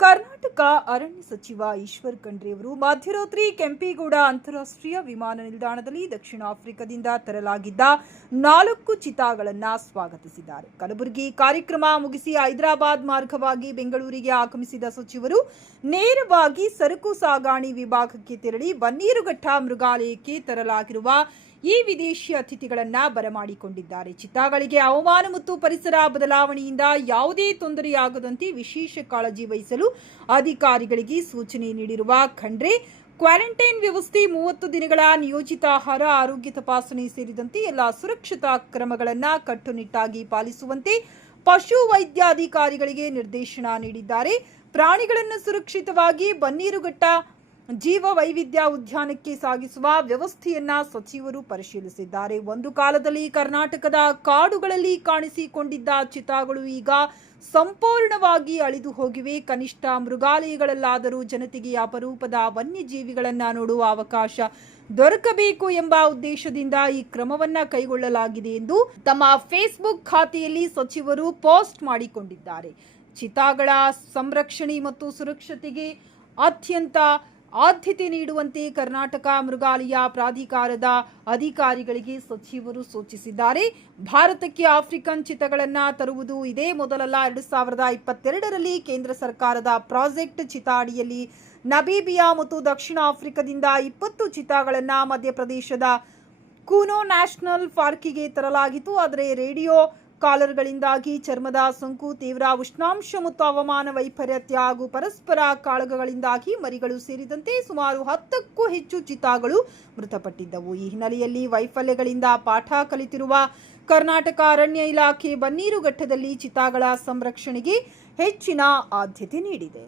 ಕರ್ನಾಟಕ ಅರಣ್ಯ ಸಚಿವ ಈಶ್ವರ್ ಖಂಡ್ರೆ ಅವರು ಮಧ್ಯರಾತ್ರಿ ಕೆಂಪೇಗೌಡ ಅಂತಾರಾಷ್ಟ್ರೀಯ ವಿಮಾನ ನಿಲ್ದಾಣದಲ್ಲಿ ದಕ್ಷಿಣ ಆಫ್ರಿಕಾದಿಂದ ತರಲಾಗಿದ್ದ 4 ಚಿತಾಗಳನ್ನು ಸ್ವಾಗತಿಸಿದ್ದಾರೆ. ಕಲಬುರಗಿ ಕಾರ್ಯಕ್ರಮ ಮುಗಿಸಿ ಹೈದರಾಬಾದ್ ಮಾರ್ಗವಾಗಿ ಬೆಂಗಳೂರಿಗೆ ಆಗಮಿಸಿದ ಸಚಿವರು ನೇರವಾಗಿ ಸರಕು ಸಾಗಣೆ ವಿಭಾಗಕ್ಕೆ ತೆರಳಿ ಬನ್ನೀರುಘಟ್ಟ ಮೃಗಾಲಯಕ್ಕೆ ತರಲಾಗಿರುವ ಈ ವಿದೇಶಿ ಅತಿಥಿಗಳನ್ನು ಬರಮಾಡಿಕೊಂಡಿದ್ದಾರೆ. ಚಿತಾಗಳಿಗೆ ಹವಾಮಾನ ಮತ್ತು ಪರಿಸರ ಬದಲಾವಣೆಯಿಂದ ಯಾವುದೇ ತೊಂದರೆಯಾಗದಂತೆ ವಿಶೇಷ ಕಾಳಜಿ ವಹಿಸಲು ಅಧಿಕಾರಿಗಳಿಗೆ ಸೂಚನೆ ನೀಡಿರುವ ಖಂಡ್ರೆ ಕ್ವಾರಂಟೈನ್ ವ್ಯವಸ್ಥೆ, 30 ದಿನಗಳ ನಿಯೋಜಿತ ಆಹಾರ, ಆರೋಗ್ಯ ತಪಾಸಣೆ ಸೇರಿದಂತೆ ಎಲ್ಲ ಸುರಕ್ಷತಾ ಕ್ರಮಗಳನ್ನು ಕಟ್ಟುನಿಟ್ಟಾಗಿ ಪಾಲಿಸುವಂತೆ ಪಶು ವೈದ್ಯಾಧಿಕಾರಿಗಳಿಗೆ ನಿರ್ದೇಶನ ನೀಡಿದ್ದಾರೆ. ಪ್ರಾಣಿಗಳನ್ನು ಸುರಕ್ಷಿತವಾಗಿ ಬನ್ನೀರುಘಟ್ಟ ಜೀವ ವೈವಿಧ್ಯ ಉದ್ಯಾನಕ್ಕೆ ಸಾಗಿಸುವ ವ್ಯವಸ್ಥೆಯನ್ನ ಸಚಿವರು ಪರಿಶೀಲಿಸಿದ್ದಾರೆ. ಒಂದು ಕಾಲದಲ್ಲಿ ಕರ್ನಾಟಕದ ಕಾಡುಗಳಲ್ಲಿ ಕಾಣಿಸಿಕೊಂಡಿದ್ದ ಚಿತಾಗಳು ಈಗ ಸಂಪೂರ್ಣವಾಗಿ ಅಳಿದು ಹೋಗಿವೆ. ಕನಿಷ್ಠ ಮೃಗಾಲಯಗಳಲ್ಲಾದರೂ ಜನತೆಗೆ ಅಪರೂಪದ ವನ್ಯಜೀವಿಗಳನ್ನು ನೋಡುವ ಅವಕಾಶ ದೊರಕಬೇಕು ಎಂಬ ಉದ್ದೇಶದಿಂದ ಈ ಕ್ರಮವನ್ನ ಕೈಗೊಳ್ಳಲಾಗಿದೆ ಎಂದು ತಮ್ಮ ಫೇಸ್ಬುಕ್ ಖಾತೆಯಲ್ಲಿ ಸಚಿವರು ಪೋಸ್ಟ್ ಮಾಡಿಕೊಂಡಿದ್ದಾರೆ. ಚಿತಾಗಳ ಸಂರಕ್ಷಣೆ ಮತ್ತು ಸುರಕ್ಷತೆಗೆ ಅತ್ಯಂತ ಆದ್ಯತೆ ನೀಡುವಂತೆ ಕರ್ನಾಟಕ ಮೃಗಾಲಯ ಪ್ರಾಧಿಕಾರದ ಅಧಿಕಾರಿಗಳಿಗೆ ಸಚಿವರು ಸೂಚಿಸಿದ್ದಾರೆ. ಭಾರತಕ್ಕೆ ಆಫ್ರಿಕನ್ ಚಿತಾಗಳನ್ನು ತರುವುದು ಇದೇ ಮೊದಲಲ್ಲ. 2022ರಲ್ಲಿ ಕೇಂದ್ರ ಸರ್ಕಾರದ ಪ್ರಾಜೆಕ್ಟ್ ಚಿತಾ ಅಡಿಯಲ್ಲಿ ನಮೀಬಿಯಾ ಮತ್ತು ದಕ್ಷಿಣ ಆಫ್ರಿಕಾದಿಂದ 20 ಚಿತಾಗಳನ್ನು ಮಧ್ಯಪ್ರದೇಶದ ಕೂನೋ ನ್ಯಾಷನಲ್ ಪಾರ್ಕಿಗೆ ತರಲಾಗಿತ್ತು. ಆದರೆ ರೇಡಿಯೋ ಕಾಲರ್ಗಳಿಂದಾಗಿ ಚರ್ಮದ ಸೋಂಕು, ತೀವ್ರ ಉಷ್ಣಾಂಶ ಮತ್ತು ಹವಾಮಾನ ವೈಪರೀತ್ಯ ಹಾಗೂ ಪರಸ್ಪರ ಕಾಳಗಗಳಿಂದಾಗಿ ಮರಿಗಳು ಸೇರಿದಂತೆ ಸುಮಾರು 10ಕ್ಕೂ ಹೆಚ್ಚು ಚಿತಾಗಳು ಮೃತಪಟ್ಟಿದ್ದವು. ಈ ಹಿನ್ನೆಲೆಯಲ್ಲಿ ವೈಫಲ್ಯಗಳಿಂದ ಪಾಠ ಕಲಿತಿರುವ ಕರ್ನಾಟಕ ಅರಣ್ಯ ಇಲಾಖೆ ಬನ್ನೀರುಘಟ್ಟದಲ್ಲಿ ಚಿತಾಗಳ ಸಂರಕ್ಷಣೆಗೆ ಹೆಚ್ಚಿನ ಆದ್ಯತೆ ನೀಡಿದೆ.